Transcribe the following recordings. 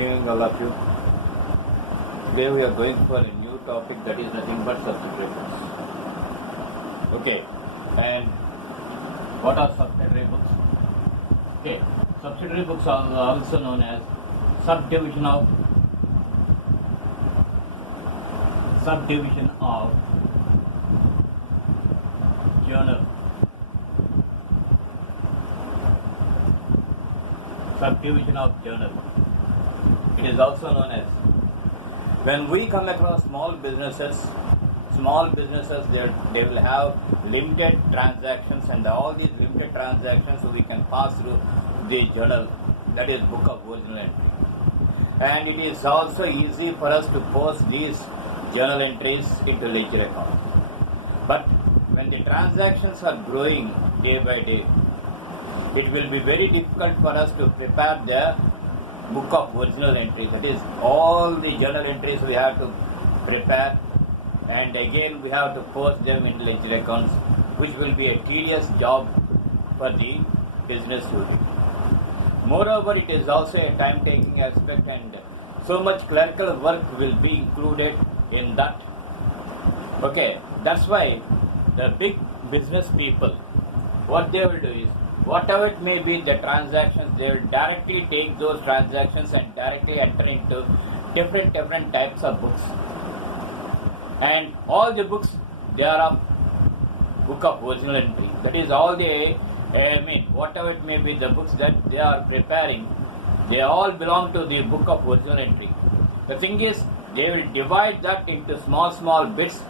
Good evening, all of you. Today we are going for a new topic that is nothing but subsidiary books. Okay, and what are subsidiary books? Okay, subsidiary books are also known as subdivision of journal. Subdivision of journal. It is also known as, when we come across small businesses they will have limited transactions, and all these limited transactions we can pass through the journal, that is book of original entry. And it is also easy for us to post these journal entries into ledger account. But when the transactions are growing day by day, it will be very difficult for us to prepare the book of original entry. That is, all the journal entries we have to prepare, and again we have to post them in ledger accounts, which will be a tedious job for the business unit. Moreover, it is also a time-taking aspect, and so much clerical work will be included in that. Okay, that's why the big business people, what they will do is, whatever it may be the transactions, they will directly take those transactions and directly enter into different types of books. And all the books, they are of book of original entry. That is, all the, whatever it may be the books that they are preparing, they all belong to the book of original entry. The thing is, they will divide that into small bits,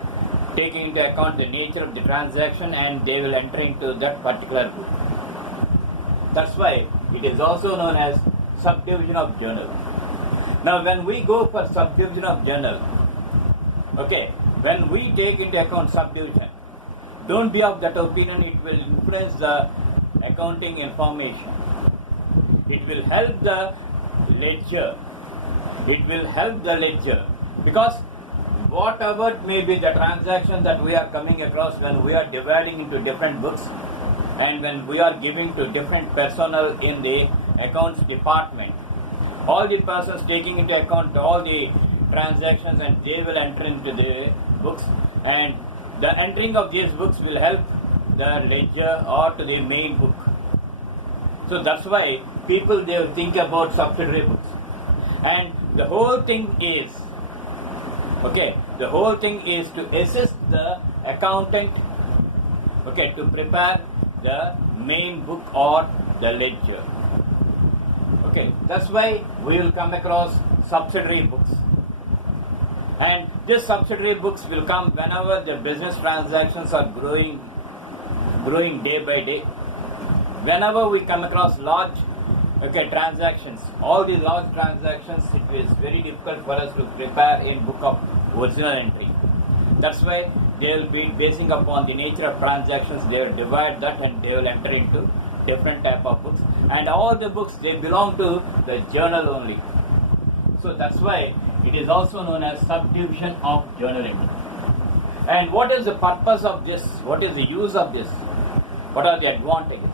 taking into account the nature of the transaction, and they will enter into that particular book. That's why it is also known as subdivision of journal. Now, when we go for subdivision of journal, okay, when we take into account subdivision, don't be of that opinion it will influence the accounting information. It will help the ledger. Because whatever may be the transaction that we are coming across, when we are dividing into different books, and when we are giving to different personnel in the accounts department, all the persons taking into account all the transactions, and they will enter into the books, and the entering of these books will help the ledger or to the main book. So that's why people, they will think about subsidiary books. And the whole thing is, to assist the accountant, to prepare the main book or the ledger. That's why we will come across subsidiary books. And these subsidiary books will come whenever the business transactions are growing day by day. Whenever we come across large transactions, all the large transactions, it is very difficult for us to prepare in book of original entry. That's why they will be basing upon the nature of transactions, they will divide that and they will enter into different type of books. And all the books, they belong to the journal only. So that's why it is also known as subdivision of journal entry. And what is the purpose of this? What is the use of this? What are the advantages?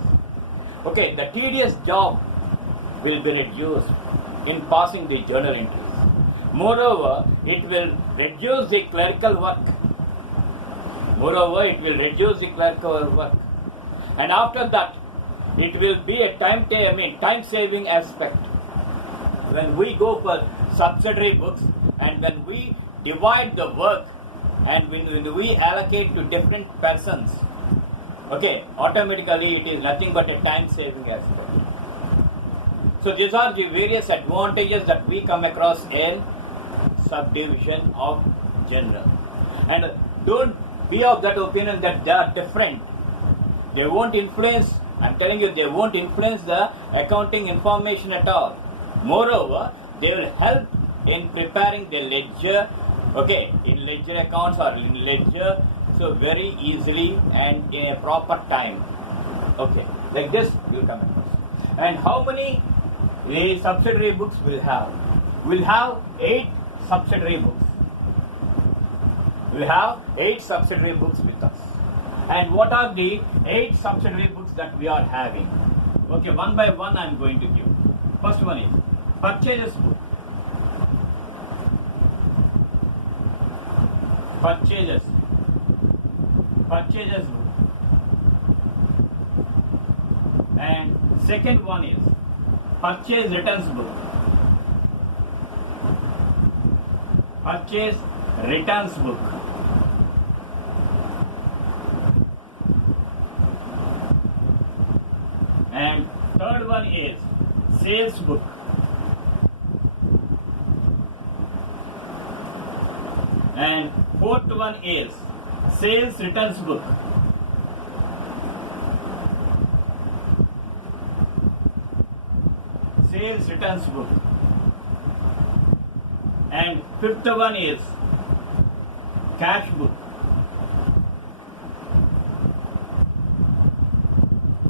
The tedious job will be reduced in passing the journal entries. Moreover, it will reduce the clerical work. And after that, it will be a time-saving aspect. When we go for subsidiary books, and when we divide the work, and when we allocate to different persons, automatically it is nothing but a time-saving aspect. So these are the various advantages that we come across in subdivision of journal. And don't be of that opinion that they are different. They won't influence, I'm telling you, they won't influence the accounting information at all. Moreover, they will help in preparing the ledger, in ledger accounts or in ledger, so very easily and in a proper time. Like this you will come across. And how many subsidiary books will have? We'll have 8 subsidiary books. We have 8 subsidiary books with us. And what are the 8 subsidiary books that we are having? One by one I am going to give. First one is purchases book. purchases book, and second one is purchase returns book, and third one is sales book, and fourth one is sales returns book, and fifth one is cash book.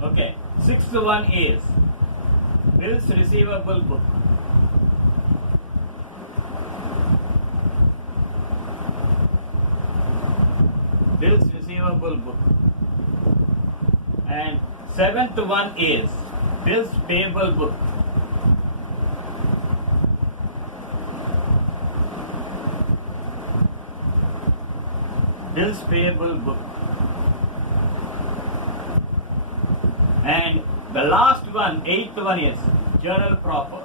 Okay, sixth one is bills receivable book. And seventh one is bills payable book. And the last one, eighth one is journal proper.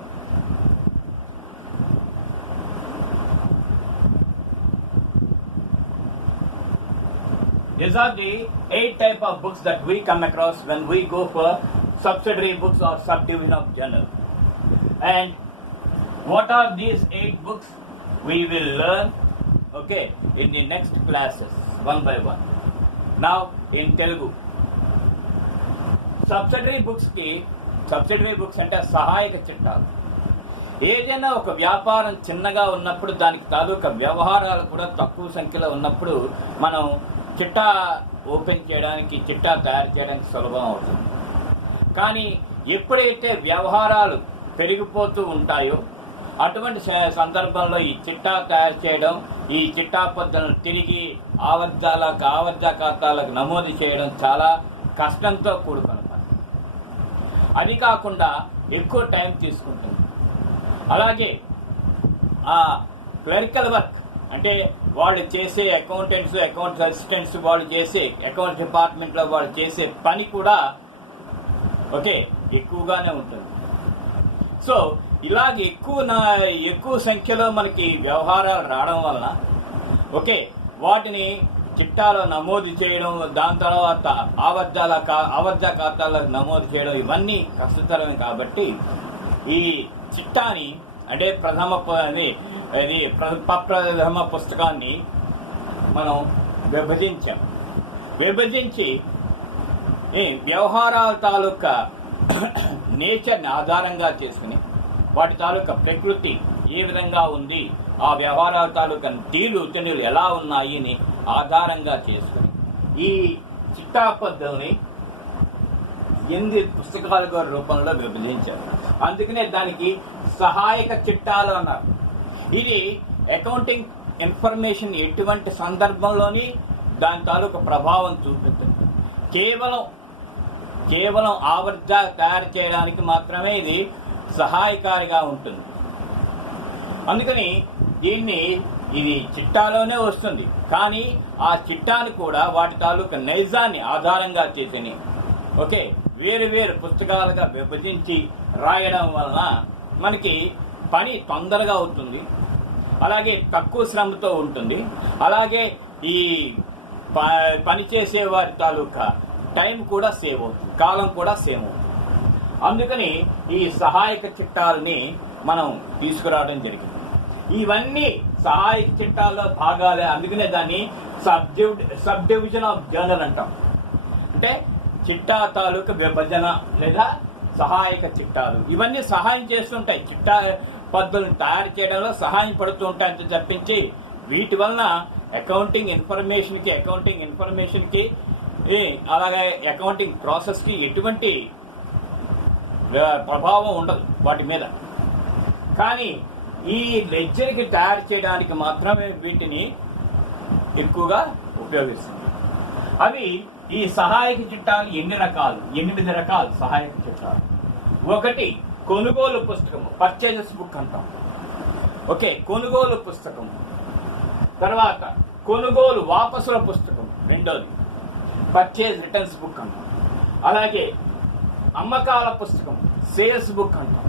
These are the 8 type of books that we come across when we go for subsidiary books or subdivision of journal. And what are these 8 books? We will learn, okay, in the next classes, one by one. Now, in Telugu. Subsidiary books అంటే సహాయక చిట్టాలు. ఏదైనా ఒక వ్యాపారం చిన్నగా ఉన్నప్పుడు దానికి తాలూకా వ్యవహారాలు కూడా తక్కువ సంఖ్యలో ఉన్నప్పుడు మనం చిట్టా ఓపెన్ చేయడానికి, చిట్టా తయారు చేయడానికి సులభం అవుతుంది. కానీ ఎప్పుడైతే వ్యవహారాలు పెరిగిపోతూ ఉంటాయో అటువంటి సందర్భంలో ఈ చిట్టా తయారు చేయడం, ఈ చిట్టా పద్ధతులను తిరిగి ఆవర్జ ఖాతాలకు నమోదు చేయడం చాలా కష్టంతో కూడుకున్న పని. అది కాకుండా ఎక్కువ టైం తీసుకుంటుంది. అలాగే ఆ క్లరికల్ వర్క్ అంటే వాళ్ళు చేసే అకౌంటెంట్స్, అకౌంట్స్ అసిస్టెంట్స్, వాళ్ళు చేసే అకౌంట్స్ డిపార్ట్మెంట్లో వాళ్ళు చేసే పని కూడా ఓకే ఎక్కువగానే ఉంటుంది. సో ఇలాగ ఎక్కువ సంఖ్యలో మనకి వ్యవహారాలు రావడం వలన ఓకే వాటిని చిట్టాలో నమోదు చేయడం, దాని తర్వాత ఆవర్జ ఖాతాలకు నమోదు చేయడం ఇవన్నీ కష్టతరమే. కాబట్టి ఈ చిట్టాని అంటే ప్రథమ పుస్తకాన్ని మనం విభజించి వ్యవహారాల తాలూకా నేచర్ని ఆధారంగా చేసుకుని వాటి తాలూకా ప్రకృతి ఏ విధంగా ఉంది, ఆ వ్యవహారాల తాలూకా తీరుతెన్నులు ఎలా ఉన్నాయి అని ఆధారంగా చేసుకుని ఈ చిట్టా పద్ధతుల్ని 8 పుస్తకాల రూపంలో విభజించారు. అందుకనే దానికి సహాయక చిట్టాలు అన్నారు. ఇది అకౌంటింగ్ ఇన్ఫర్మేషన్ ఎటువంటి సందర్భంలోని దాని తాలూకా ప్రభావం చూపుతుంది. కేవలం ఆవర్జ తయారు చేయడానికి మాత్రమే ఇది సహాయకారిగా ఉంటుంది. అందుకని ఇది చిట్టాలోనే వస్తుంది. కానీ ఆ చిట్టాని కూడా వాటి తాలూకా నైజాన్ని ఆధారంగా చేసి ఓకే వేరు పుస్తకాలుగా విభజించి రాయడం వలన మనకి పని తొందరగా అవుతుంది, అలాగే తక్కువ శ్రమతో ఉంటుంది, అలాగే ఈ పని చేసే వారి తాలూకా టైం కూడా సేవ్ అవుతుంది, కాలం కూడా సేవ్ అవుతుంది. అందుకని ఈ సహాయక చిట్టాలని మనం తీసుకురావడం జరిగింది. ఇవన్నీ సహాయక చిట్టాల్లో భాగాలే. అందుకనే దాన్ని సబ్ డివిజన్ ఆఫ్ జర్నల్ అంటాం. అంటే చిట్టా తాలూకా విభజన లేదా సహాయక చిట్టాలు ఇవన్నీ సహాయం చేస్తుంటాయి. చిట్టా పద్ధతులను తయారు చేయడంలో సహాయం పడుతూ ఉంటాయని తప్పించి వీటి వలన అకౌంటింగ్ ఇన్ఫర్మేషన్కి అలాగే అకౌంటింగ్ ప్రాసెస్కి ఎటువంటి ప్రభావం ఉండదు వాటి మీద. కానీ ఈ లెడ్జర్కి తయారు చేయడానికి మాత్రమే వీటిని ఎక్కువగా ఉపయోగిస్తుంది. అవి ఈ సహాయక చిట్టాలు 8 రకాలు సహాయక చిట్టాలు. ఒకటి కొనుగోలు పుస్తకము, పర్చేజెస్ బుక్ అంటాం. ఓకే, కొనుగోలు పుస్తకము. తర్వాత కొనుగోలు వాపసుల పుస్తకం రెండోది పర్చేజ్ రిటర్న్స్ బుక్ అంటాం. అలాగే అమ్మకాల పుస్తకం సేల్స్ బుక్ అంటాం.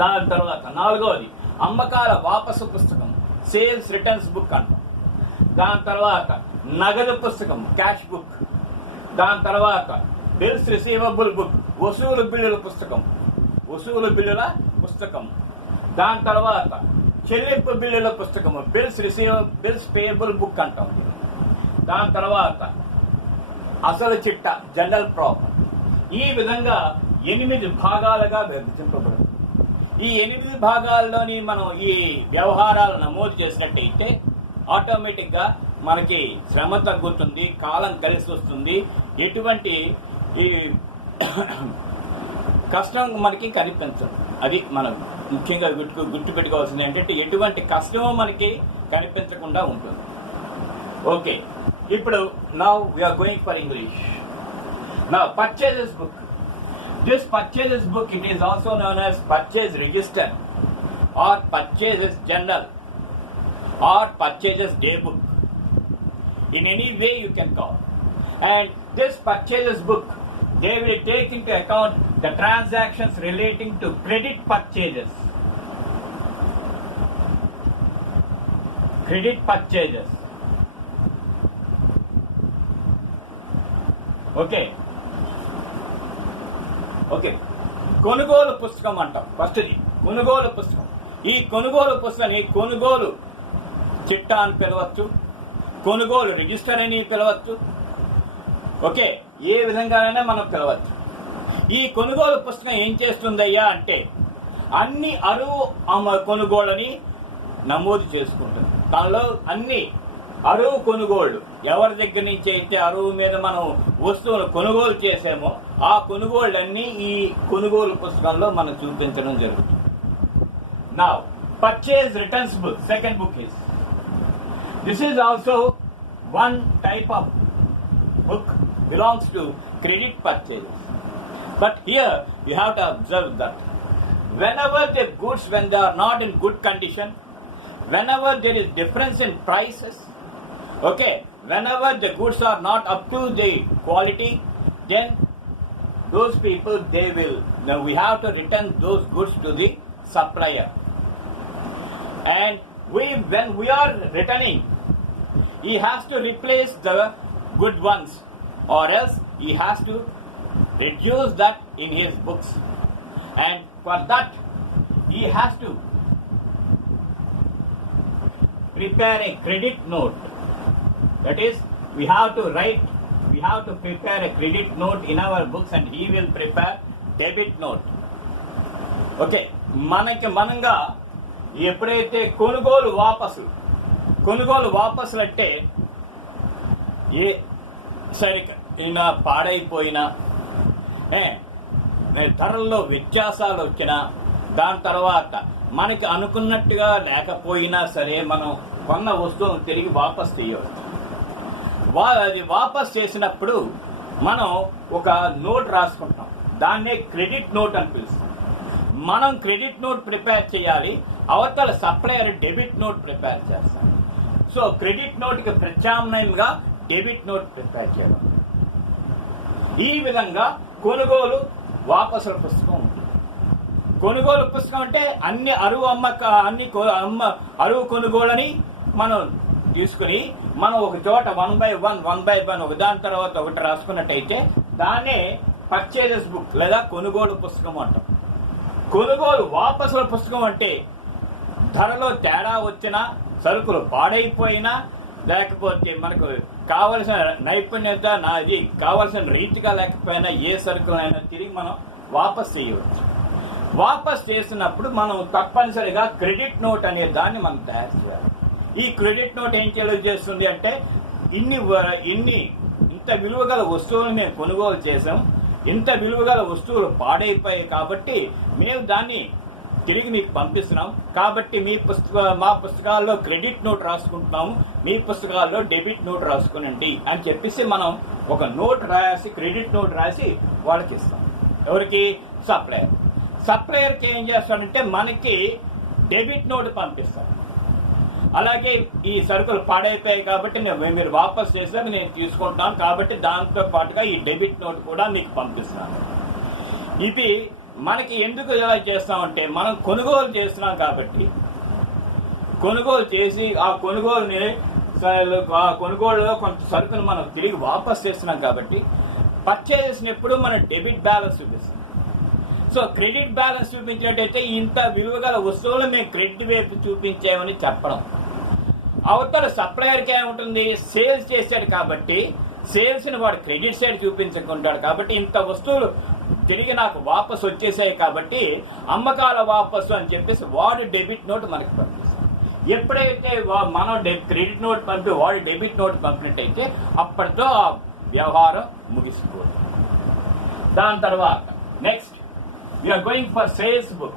దాని తర్వాత నాలుగోది అమ్మకాల వాపసు పుస్తకం సేల్స్ రిటర్న్స్ బుక్ అంటాం. దాని తర్వాత నగదు పుస్తకం క్యాష్ బుక్. దాని తర్వాత బిల్స్ రిసీవబుల్ బుక్ వసూలు బిల్లుల పుస్తకం దాని తర్వాత చెల్లింపు బిల్లుల పుస్తకము బిల్స్ పేయబుల్ బుక్ అంటాం. దాని తర్వాత అసలు చిట్ట జనరల్ ప్రాపర్. ఈ విధంగా 8 భాగాలుగా విభజింపబడుతుంది. ఈ 8 భాగాల్లోని మనం ఈ వ్యవహారాలు నమోదు చేసినట్టయితే ఆటోమేటిక్గా మనకి శ్రమ తగ్గుతుంది, కాలం కలిసి వస్తుంది, ఎటువంటి ఈ కష్టం మనకి కనిపించదు. అది మనం ముఖ్యంగా గుర్తుపెట్టుకోవాల్సింది ఏంటంటే ఎటువంటి కష్టమో మనకి కనిపించకుండా ఉంటుంది. ఓకే, ఇప్పుడు now we're going for English. Now purchases book. This purchases book, it is also known as purchase register or purchases journal or purchases day book. In any way you can call. And this purchases book, they will take into account the transactions relating to credit purchases. Credit purchases. Okay. Okay, కొనుగోలు పుస్తకం అంటాం. ఫస్ట్ది కొనుగోలు పుస్తకం. ఈ కొనుగోలు పుస్తకాన్ని కొనుగోలు చిట్టా అని పిలవచ్చు, కొనుగోలు రిజిస్టర్ అని పిలవచ్చు. ఓకే, ఏ విధంగానైనా మనం పిలవచ్చు. ఈ కొనుగోలు పుస్తకం ఏం చేస్తుందయ్యా అంటే అన్ని అరువు కొనుగోళ్ళని నమోదు చేసుకుంటుంది. దానిలో అన్ని అరువు కొనుగోళ్లు ఎవరి దగ్గర నుంచి అయితే అరువు మీద మనం వస్తువులు కొనుగోలు చేసామో ఆ కొనుగోళ్ళన్నీ ఈ కొనుగోలు పుస్తకంలో మనం చూపించడం జరుగుతుంది. Now purchase returns book, second book is this is also one type of book belongs to credit purchases. But here you have to observe that whenever the goods, when they are not in good condition, whenever there is difference in prices, okay, whenever the goods are not up to the quality, then those people, they will, now we have to return those goods to the supplier. And when we are returning, he has to replace the good ones, or else he has to reduce that in his books. And for that he has to prepare a credit note. That is, we have to prepare a credit note in our books, and he will prepare debit note. Okay, మనంగా ఎప్పుడైతే కొనుగోలు వాపసులు అంటే ఏ సరిగా పాడైపోయినా, ధరల్లో వ్యత్యాసాలు వచ్చినా, దాని తర్వాత మనకి అనుకున్నట్టుగా లేకపోయినా సరే మనం కొన్న వస్తువును తిరిగి వాపస్ చేయవచ్చు. అది వాపస్ చేసినప్పుడు మనం ఒక నోట్ రాసుకుంటాం, దాన్నే క్రెడిట్ నోట్ అని పిలుస్తాం. మనం క్రెడిట్ నోట్ ప్రిపేర్ చేయాలి, అవతల సప్లయర్ డెబిట్ నోట్ ప్రిపేర్ చేస్తాం. సో క్రెడిట్ నోట్కి ప్రత్యామ్నాయంగా డెబిట్ నోట్ ప్రిపేర్ చేయడం. ఈ విధంగా కొనుగోలు వాపసుల పుస్తకం ఉంటుంది. కొనుగోలు పుస్తకం అంటే అన్ని అరువు కొనుగోలని మనం తీసుకుని మనం ఒక చోట 1 by 1 ఒక దాని తర్వాత ఒకటి రాసుకున్నట్టయితే దాన్నే పర్చేజెస్ బుక్ లేదా కొనుగోలు పుస్తకం అంటాం. కొనుగోలు వాపసుల పుస్తకం అంటే ధరలో తేడా వచ్చినా, సరుకులు పాడైపోయినా, లేకపోతే మనకు కావలసిన నైపుణ్యత కావలసిన రీతిగా లేకపోయినా ఏ సరుకులైనా తిరిగి మనం వాపస్ చేయవచ్చు. వాపస్ చేసినప్పుడు మనం తప్పనిసరిగా క్రెడిట్ నోట్ అనే దాన్ని మనం తయారు చేయాలి. ఈ క్రెడిట్ నోట్ ఏం చేస్తుంది అంటే ఇంత విలువగల వస్తువులు మేము కొనుగోలు చేసాం, ఇంత విలువగల వస్తువులు పాడైపోయాయి కాబట్టి మేము దాన్ని తిరిగి మీకు పంపిస్తున్నాం, కాబట్టి మా పుస్తకాల్లో క్రెడిట్ నోట్ రాసుకుంటున్నాము, మీ పుస్తకాల్లో డెబిట్ నోట్ రాసుకునండి అని చెప్పేసి మనం ఒక నోట్ రాసి, క్రెడిట్ నోట్ రాసి వాళ్ళకి ఇస్తాం. ఎవరికి? సప్లయర్కి ఏం చేస్తాడంటే మనకి డెబిట్ నోట్ పంపిస్తాడు. అలాగే ఈ సరుకులు పాడైపోయాయి కాబట్టి మీరు వాపస్ చేశాక నేను తీసుకుంటాను కాబట్టి దాంతో పాటుగా ఈ డెబిట్ నోట్ కూడా మీకు పంపిస్తున్నాను. ఇది మనకి ఎందుకు ఎలా చేస్తామంటే మనం కొనుగోలు చేస్తున్నాం కాబట్టి కొనుగోలు చేసి ఆ కొనుగోలులో కొంత సరుకును మనం తిరిగి వాపస్ చేస్తున్నాం కాబట్టి పర్చేజ్ చేసినప్పుడు మనం డెబిట్ బ్యాలెన్స్ చూపిస్తాం. సో క్రెడిట్ బ్యాలెన్స్ చూపించినట్టయితే ఇంత విలువగల వస్తువులు మేము క్రెడిట్ వైపు చూపించామని చెప్పడం. అవతల సప్లయర్కి ఏముంటుంది, సేల్స్ చేశాడు కాబట్టి సేల్స్ని వాడు క్రెడిట్ సైడ్ చూపించుకుంటాడు కాబట్టి ఇంత వస్తువులు తిరిగి నాకు వాపసు వచ్చేసాయి కాబట్టి అమ్మకాల వాపసు అని చెప్పేసి వాడు డెబిట్ నోట్ మనకి పంపిస్తాం. ఎప్పుడైతే మనం క్రెడిట్ నోట్ పంపి వాడు డెబిట్ నోట్ పంపినట్టయితే అప్పటితో ఆ వ్యవహారం ముగిసిపోతుంది. దాని తర్వాత next we are going for sales book.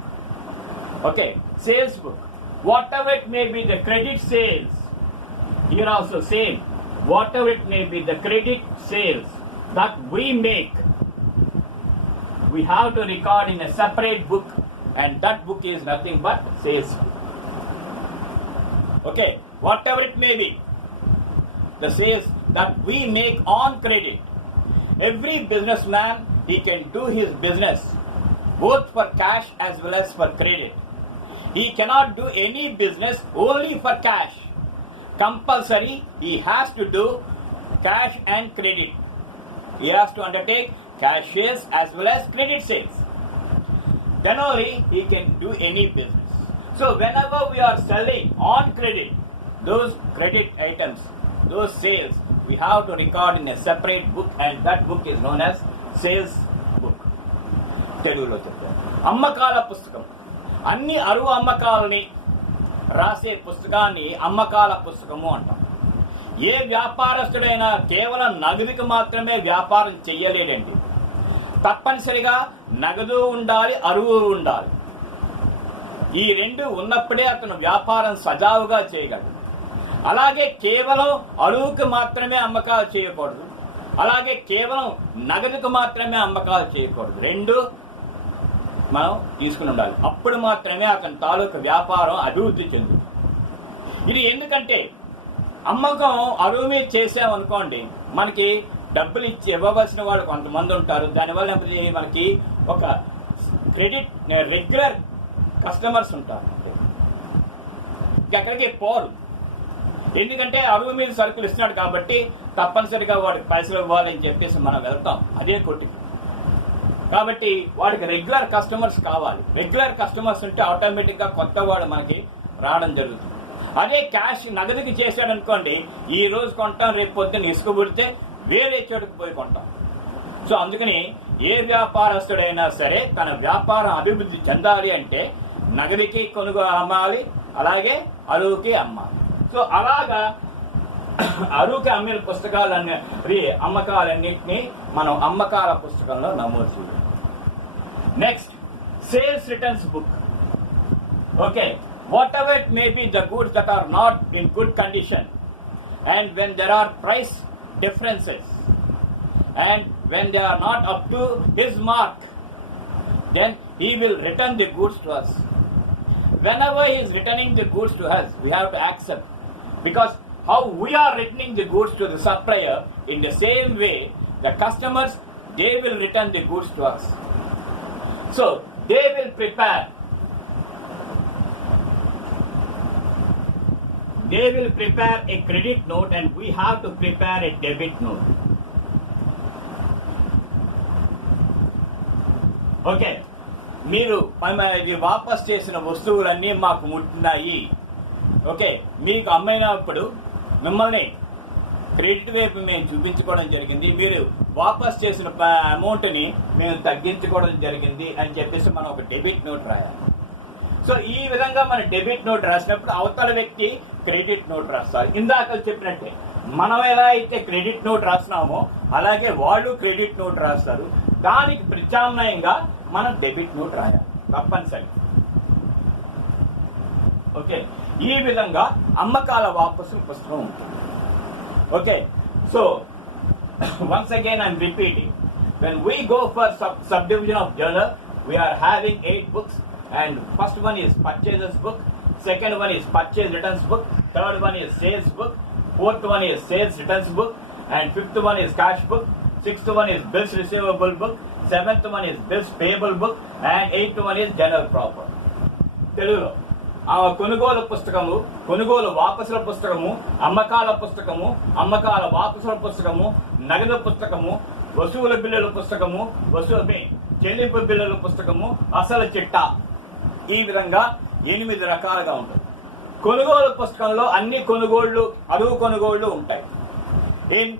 Okay, sales book. Whatever it may be the credit sales, here also same. Whatever it may be the credit sales that we make, we have to record in a separate book, and that book is nothing but sales book. Okay, whatever it may be, the sales that we make on credit. Every businessman, he can do his business both for cash as well as for credit. He cannot do any business only for cash. Compulsory, he has to do cash and credit. He has to undertake cash sales as well as credit sales. Then only he can do any business. So whenever we are selling on credit, those credit items, those sales, we have to record in a separate book, and that book is known as sales book. తెలుగులో చెప్పారు. అమ్మకాల పుస్తకం, అన్ని అరువు అమ్మకాలని రాసే పుస్తకాన్ని అమ్మకాల పుస్తకము అంటాం. ఏ వ్యాపారస్తుడైనా కేవలం నగదుకి మాత్రమే వ్యాపారం చెయ్యలేడండి. తప్పనిసరిగా నగదు ఉండాలి, అరువు ఉండాలి. ఈ రెండు ఉన్నప్పుడే అతను వ్యాపారం సజావుగా చేయగలడు. అలాగే కేవలం అరువుకి మాత్రమే అమ్మకాలు చేయకూడదు, అలాగే కేవలం నగదుకు మాత్రమే అమ్మకాలు చేయకూడదు. రెండు మనం తీసుకుని ఉండాలి. అప్పుడు మాత్రమే అతని తాలూకు వ్యాపారం అభివృద్ధి చెందుతుంది. ఇది ఎందుకంటే అమ్మకం అరువు మీద చేసామనుకోండి, మనకి డబ్బులు ఇచ్చి ఇవ్వవలసిన వాళ్ళు కొంతమంది ఉంటారు. దానివల్ల మనకి ఒక క్రెడిట్ రెగ్యులర్ కస్టమర్స్ ఉంటారు, ఎక్కడికి పోరు. ఎందుకంటే అరువు మీద సరుకులు ఇస్తున్నాడు కాబట్టి తప్పనిసరిగా వాడికి పైసలు ఇవ్వాలని చెప్పేసి మనం వెళ్తాం అదే కొట్టుకి. కాబట్టి వాడికి రెగ్యులర్ కస్టమర్స్ కావాలి. రెగ్యులర్ కస్టమర్స్ ఉంటే ఆటోమేటిక్గా కొత్త వాడు మనకి రావడం జరుగుతుంది. అదే క్యాష్ నగదుకి చేశాడు అనుకోండి, ఈ రోజు కొంటాం, రేపు పొద్దున్న ఇసుక పుడితే వేరే చోటుకు పోయి కొంటాం. సో అందుకని ఏ వ్యాపారస్తుడైనా సరే తన వ్యాపారం అభివృద్ధి చెందాలి అంటే నగదుకి కొనుగోలు అమ్మాలి, అలాగే అరువుకి అమ్మాలి. సో అలాగా అరువుకి అమ్మిన పుస్తకాలన్నీ అమ్మకాలన్నింటినీ మనం అమ్మకాల పుస్తకంలో నమోదు చేయాలి. Next sales returns book. Okay, whatever it may be the goods that are not in good condition, and when there are price differences, and when they are not up to his mark, then he will return the goods to us. Whenever he is returning the goods to us, we have to accept, because how we are returning the goods to the supplier, in the same way the customers, they will return the goods to us. So they will prepare a credit note, and we have to prepare a debit note. Okay, మీరు వాపస్ చేసిన వస్తువులన్నీ మాకు ముట్టినాయి. Okay, మీకు అమ్మినప్పుడు మిమ్మల్ని credit వైపు మేము చూపించుకోవడం జరిగింది, మీరు వాపస్ చేసిన అమౌంట్ని మేము తగ్గించుకోవడం జరిగింది అని చెప్పేసి మనం ఒక డెబిట్ నోట్ రాయాలి. సో ఈ విధంగా మన డెబిట్ నోట్ రాసినప్పుడు అవతల వ్యక్తి క్రెడిట్ నోట్ రాస్తారు. ఇందాక చెప్పినట్టే మనం ఎలా అయితే క్రెడిట్ నోట్ రాస్తున్నామో అలాగే వాళ్ళు క్రెడిట్ నోట్ రాస్తారు. దానికి ప్రత్యామ్నాయంగా మనం డెబిట్ నోట్ రాయాలి తప్పనిసరి. ఓకే, ఈ విధంగా అమ్మకాల వాపసు పుస్తకం ఉంటుంది. Okay, so once again I'm repeating, when we go for subdivision of journal, we are having 8 books, and first one is purchasers book, second one is purchase returns book, third one is sales book, fourth one is sales returns book, and fifth one is cash book, sixth one is bills receivable book, seventh one is bills payable book, and eighth one is general proper. తెలుగులో ఆ కొనుగోలు పుస్తకము, కొనుగోలు వాపసుల పుస్తకము, అమ్మకాల పుస్తకము, అమ్మకాల వాపసుల పుస్తకము, నగదు పుస్తకము, వసూలు బిల్లుల పుస్తకము, చెల్లింపు బిల్లుల పుస్తకము, అసలు చిట్టా. ఈ విధంగా 8 రకాలుగా ఉంటుంది. కొనుగోలు పుస్తకంలో అన్ని కొనుగోళ్లు, అరువు కొనుగోళ్లు ఉంటాయి. In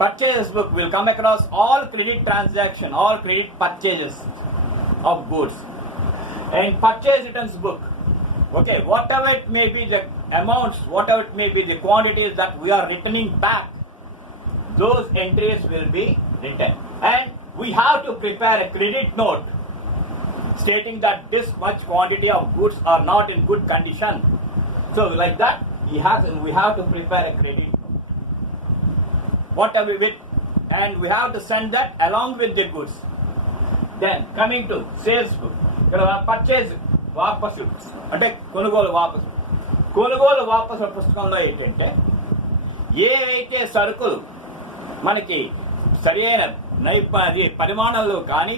purchase book will come across all credit transaction, all credit purchases of goods. And purchase returns book, okay, whatever it may be the amounts, whatever it may be the quantities that we are returning back, those entries will be written. And we have to prepare a credit note stating that this much quantity of goods are not in good condition. So like that, we have to prepare a credit note. Whatever with, and we have to send that along with the goods. Then coming to sales book, purchase వాపసు అంటే కొనుగోలు వాపసు పుస్తకంలో ఏంటంటే ఏవైతే సరుకులు మనకి సరి అయిన పరిమాణంలో కానీ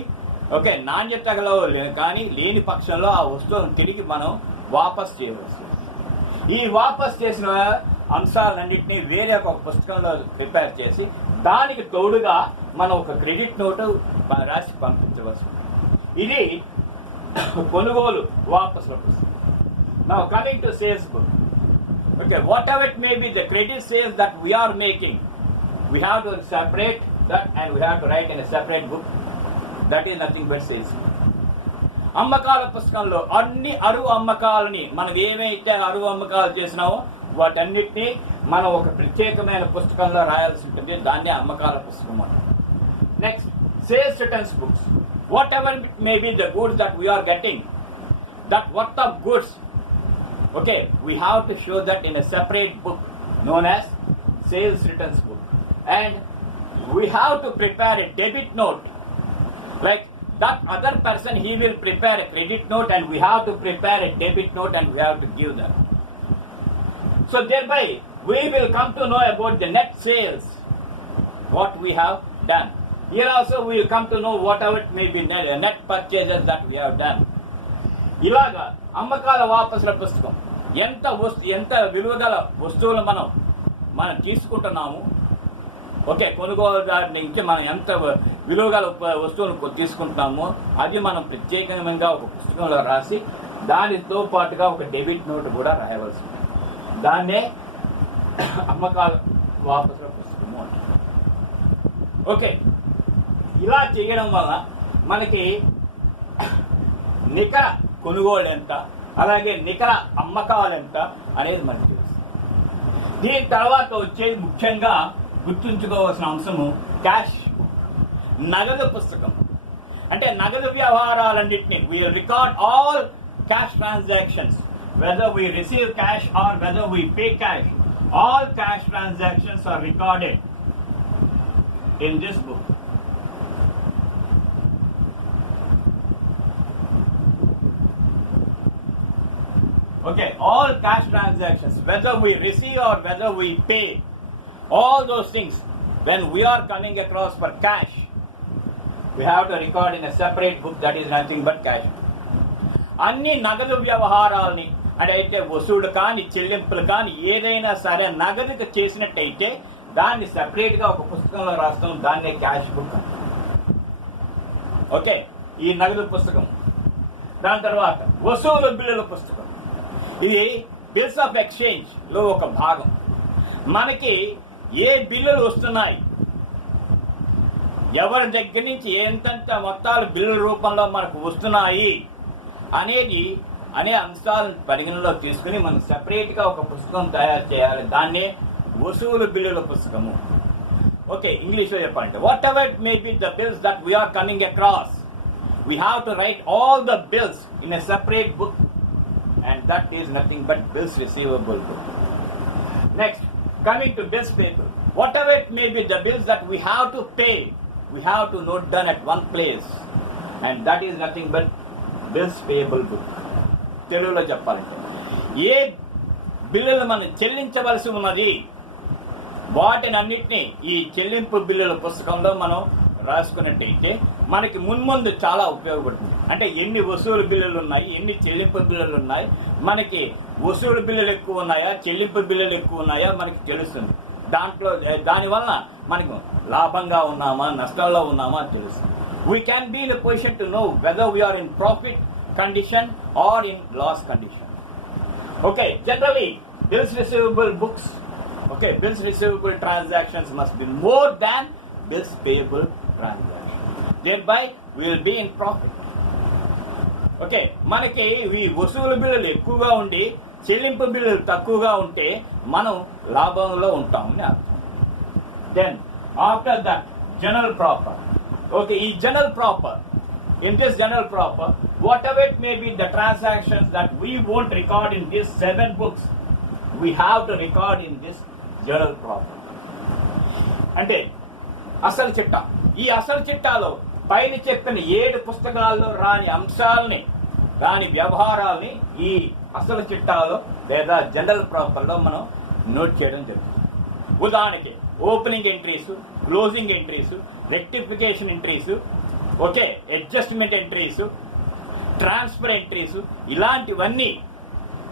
ఓకే నాణ్యతలో కానీ లేని పక్షంలో ఆ వస్తువులను తిరిగి మనం వాపస్ చేయవచ్చు. ఈ వాపస్ చేసిన అంశాలన్నింటినీ వేరే ఒక పుస్తకంలో ప్రిపేర్ చేసి దానికి తోడుగా మనం ఒక క్రెడిట్ నోటు రాసి పంపించవచ్చు. ఇది కొనుగోలు వాపసుల పుస్తకం. Now coming to sales book, okay, whatever it may be the credit sales that we are making, we have to separate that and we have to write in a separate book. That is nothing but sales book. అమ్మకాల పుస్తకంలో అన్ని అరువు అమ్మకాలని మనం ఏవైతే అరువు అమ్మకాలు చేసినామో వాటన్నిటినీ మనం ఒక ప్రత్యేకమైన పుస్తకంలో రాయాల్సి ఉంటుంది. దాన్ని అమ్మకాల పుస్తకం అంటారు. Next sales returns books, whatever it may be the goods that we're getting, that worth of goods, okay, we have to show that in a separate book known as sales returns book. And we have to prepare a debit note, like that other person he will prepare a credit note and we have to prepare a debit note and we have to give them. So thereby we will come to know about the net sales, what we have done. Here also we will come to know whatever it may be net purchases that we have done. ఇలాగా అమ్మకాల వాపసుల పుస్తకం ఎంత విలువగల వస్తువులు మనం తీసుకుంటున్నాము, okay, కొనుగోలుదారు నుంచి మనం ఎంత విలువగల వస్తువులు తీసుకుంటున్నామో అది మనం ప్రత్యేకంగా ఒక పుస్తకంలో రాసి దానితో పాటుగా ఒక డెబిట్ నోట్ కూడా రాయవలసి ఉంటుంది. దాన్నే అమ్మకాల వాపసుల పుస్తకము అంటారు. ఓకే, ఇలా చేయడం వల్ల మనకి నికర కొనుగోలు ఎంత, అలాగే నికర అమ్మకాలు ఎంత అనేది మనకు తెలుస్తుంది. దీని తర్వాత వచ్చేది ముఖ్యంగా గుర్తుంచుకోవాల్సిన అంశము క్యాష్ బుక్, నగదు పుస్తకం. అంటే నగదు వ్యవహారాలన్నింటినీ we record all cash transactions, whether we receive cash or whether we pay cash, all cash transactions are recorded in this book. Okay, all cash transactions, whether we receive or whether we pay, all those things, when we are coming across for cash, we have to record in a separate book that is nothing but cash. అన్ని నగదు వ్యవహారాలని అంటే వసూళ్లు కానీ చెల్లింపులు కానీ ఏదైనా సరే నగదుకు చేసినట్టయితే దాన్ని సెపరేట్గా ఒక పుస్తకంలో రాస్తాం, దాన్నే క్యాష్ బుక్. ఓకే, ఈ నగదు పుస్తకం. దాని తర్వాత వసూలు బిల్లుల పుస్తకం, ఇది బిల్స్ ఆఫ్ ఎక్స్చేంజ్ లో ఒక భాగం. మనకి ఏ బిల్లులు వస్తున్నాయి, ఎవరి దగ్గర నుంచి ఎంతంత మొత్తాలు బిల్లుల రూపంలో మనకు వస్తున్నాయి అనే అంశాలను పరిగణలో తీసుకుని మనం సెపరేట్గా ఒక పుస్తకం తయారు చేయాలి. దాన్నే వసూలు బిల్లుల పుస్తకము. ఓకే, ఇంగ్లీష్లో చెప్పాలంటే whatever it may be the bills that we're coming across, we have to write all the bills in a separate book. And that is nothing but bills receivable book. Next, coming to bills payable, whatever it may be the bills that we have to pay, we have to note down at one place, and that is nothing but bills payable book. తెలుగులో చెప్పాలంటే ఏ బిల్లులు మనం చెల్లించవలసి ఉన్నది వాటిని అన్నిటినీ ఈ చెల్లింపు బిల్లుల పుస్తకంలో మనం రాసుకున్నట్టయితే మనకి మున్ముందు చాలా ఉపయోగపడుతుంది. అంటే ఎన్ని వసూలు బిల్లులు ఉన్నాయి, ఎన్ని చెల్లింపు బిల్లులు ఉన్నాయి, మనకి వసూలు బిల్లులు ఎక్కువ ఉన్నాయా, చెల్లింపు బిల్లులు ఎక్కువ ఉన్నాయా మనకి తెలుస్తుంది. దానివల్ల మనకు లాభంగా ఉన్నామా నష్టాల్లో ఉన్నామా తెలుస్తుంది. We can be in a position to know whether we're in profit condition or in loss condition. Okay, generally bills receivable books, bills receivable transactions must be more than bills payable transactions. Thereby we will be in profit. మనకి ఈ వసూలు బిల్లులు ఎక్కువగా ఉండి చెల్లింపు బిల్లులు తక్కువగా ఉంటే మనం లాభంలో ఉంటామని అర్థం. Then after that general proper. ఈ general proper, in this general proper, whatever it may be the transactions that we won't record in these 7 books, we have to record in this general proper. అంటే అసలు చిట్టా. ఈ అసలు చిట్టాలో పైన చెప్పిన 7 పుస్తకాల్లో రాని అంశాలని, రాని వ్యవహారాలని ఈ అసలు చిట్టాలో లేదా జనరల్ ప్రాపర్లో మనం నోట్ చేయడం జరుగుతుంది. ఉదాహరణకి opening entries, closing entries, rectification entries, adjustment entries, transfer entries, ఇలాంటివన్నీ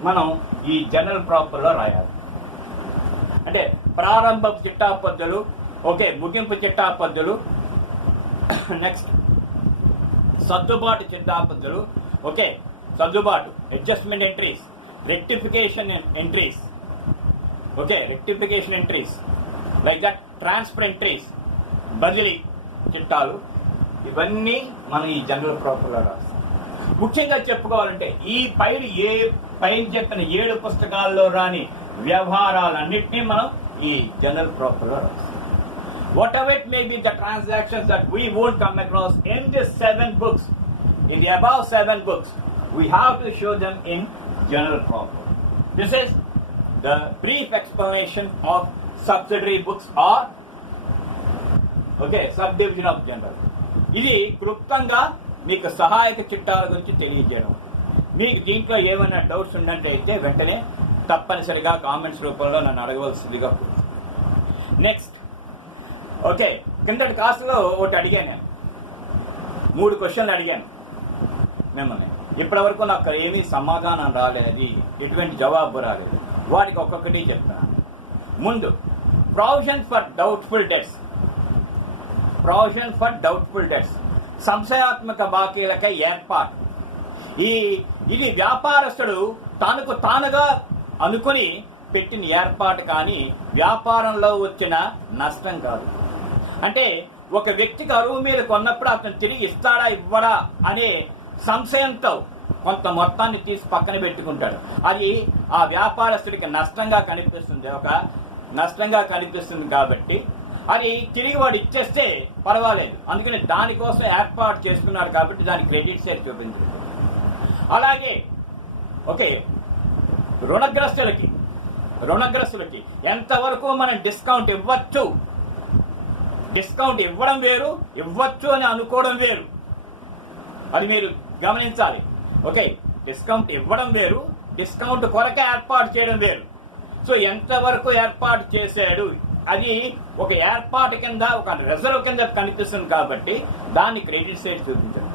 మనం ఈ జనరల్ ప్రాపర్లో రాయాలి. అంటే ప్రారంభ చిట్టా పద్ధతులు, ముగింపు చిట్టా పద్ధతులు, నెక్స్ట్ సర్దుబాటు చిట్టా పద్ధతులు, సర్దుబాటు adjustment entries, rectification entries, rectification entries like that, transfer entries, బదిలీ చిట్టాలు, ఇవన్నీ మనం ఈ జనరల్ ప్రాపర్లో రాస్తాం. ముఖ్యంగా చెప్పుకోవాలంటే ఈ పైన చెప్పిన 7 పుస్తకాల్లో రాని వ్యవహారాలన్నింటినీ మనం ఈ జనరల్ ప్రాపర్లో రాస్తాం. What ever it may be the transactions that we won't come across in this 7 books, in the above 7 books, we have to show them in general proper. This is the brief explanation of subsidiary books or subdivision of general. ఇది క్లుప్తంగా మీకు సహాయక చిట్టాల గురించి తెలియజేయడం. మీకు దీంట్లో ఏమైనా doubts ఉన్నట్టయితే వెంటనే తప్పనిసరిగా కామెంట్స్ రూపంలో నన్ను అడగవలసిందిగా. నెక్స్ట్ కిందటి క్లాసులో ఒకటి అడిగాను, నేను 3 క్వశ్చన్లు అడిగాను మిమ్మల్ని. ఇప్పటి వరకు నాకు ఏమీ సమాధానం రాలేదు, ఎటువంటి జవాబు రాలేదు. వాటికి ఒక్కొక్కటి చెప్తున్నాను. ముందు ప్రొవిజన్ ఫర్ డౌట్ఫుల్ డెట్స్, సంశయాత్మక బాకీలకై ఏర్పాటు. ఇది వ్యాపారస్తుడు తనకు తానుగా అనుకుని పెట్టిన ఏర్పాటు కానీ వ్యాపారంలో వచ్చిన నష్టం కాదు. అంటే ఒక వ్యక్తికి అరువు మీద కొన్నప్పుడు అతను తిరిగి ఇస్తాడా ఇవ్వడా అనే సంశయంతో కొంత మొత్తాన్ని తీసి పక్కన పెట్టుకుంటాడు. అది ఆ వ్యాపారస్తుడికి నష్టంగా కనిపిస్తుంది కాబట్టి అది తిరిగి వాడు ఇచ్చేస్తే పర్వాలేదు, అందుకని దానికోసం ఏర్పాటు చేసుకున్నాడు కాబట్టి దాని క్రెడిట్ షేర్ చూపించారు. అలాగే రుణగ్రస్తులకి ఎంతవరకు మనం డిస్కౌంట్ ఇవ్వచ్చు, డిస్కౌంట్ ఇవ్వడం వేరు, ఇవ్వచ్చు అని అనుకోవడం వేరు. అది మీరు గమనించాలి. డిస్కౌంట్ ఇవ్వడం వేరు, డిస్కౌంట్ కొరకే ఏర్పాటు చేయడం వేరు. సో ఎంతవరకు ఏర్పాటు చేశాడు, అది ఒక ఏర్పాటు కింద, ఒక రిజర్వ్ కింద కనిపిస్తుంది కాబట్టి దాన్ని క్రెడిట్ సైడ్ చూపించండి.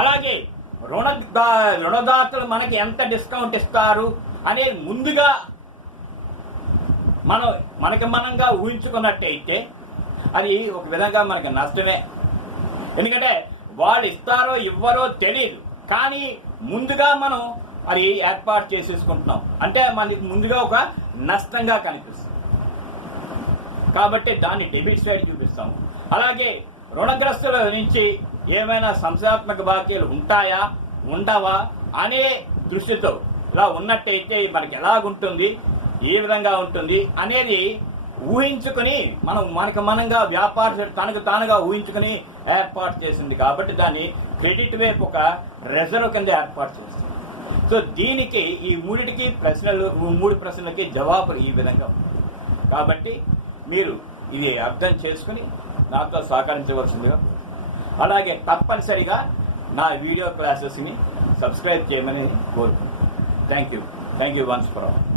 అలాగే రుణదాతలు మనకి ఎంత డిస్కౌంట్ ఇస్తారు అనేది ముందుగా మనంగా ఊహించుకున్నట్టయితే అది ఒక విధంగా మనకి నష్టమే. ఎందుకంటే వాళ్ళు ఇస్తారో ఇవ్వరో తెలియదు, కానీ ముందుగా మనం అది ఏర్పాటు చేసేసుకుంటున్నాం అంటే మనకి ముందుగా ఒక నష్టంగా కనిపిస్తుంది కాబట్టి దాన్ని డెబిట్ సైడ్ చూపిస్తాము. అలాగే రుణగ్రస్తుల నుంచి ఏమైనా సంశయాత్మక బాకీలు ఉంటాయా ఉండవా అనే దృష్టితో ఇలా ఉన్నట్టయితే మనకి ఎలాగుంటుంది, ఏ విధంగా ఉంటుంది అనేది ఊహించుకుని మనంగా వ్యాపార తనకు తానుగా ఊహించుకుని ఏర్పాటు చేసింది కాబట్టి దాన్ని క్రెడిట్ వైపు ఒక రిజర్వ్ కింద ఏర్పాటు చేస్తుంది. సో దీనికి ఈ 3 ప్రశ్నలకి జవాబులు ఈ విధంగా ఉంటుంది. కాబట్టి మీరు ఇది అర్థం చేసుకుని నాతో సహకరించవలసిందిగా, అలాగే తప్పనిసరిగా నా వీడియో క్లాసెస్ని సబ్స్క్రైబ్ చేయమని కోరుకుంటున్నాను. Thank you. Thank you once for all.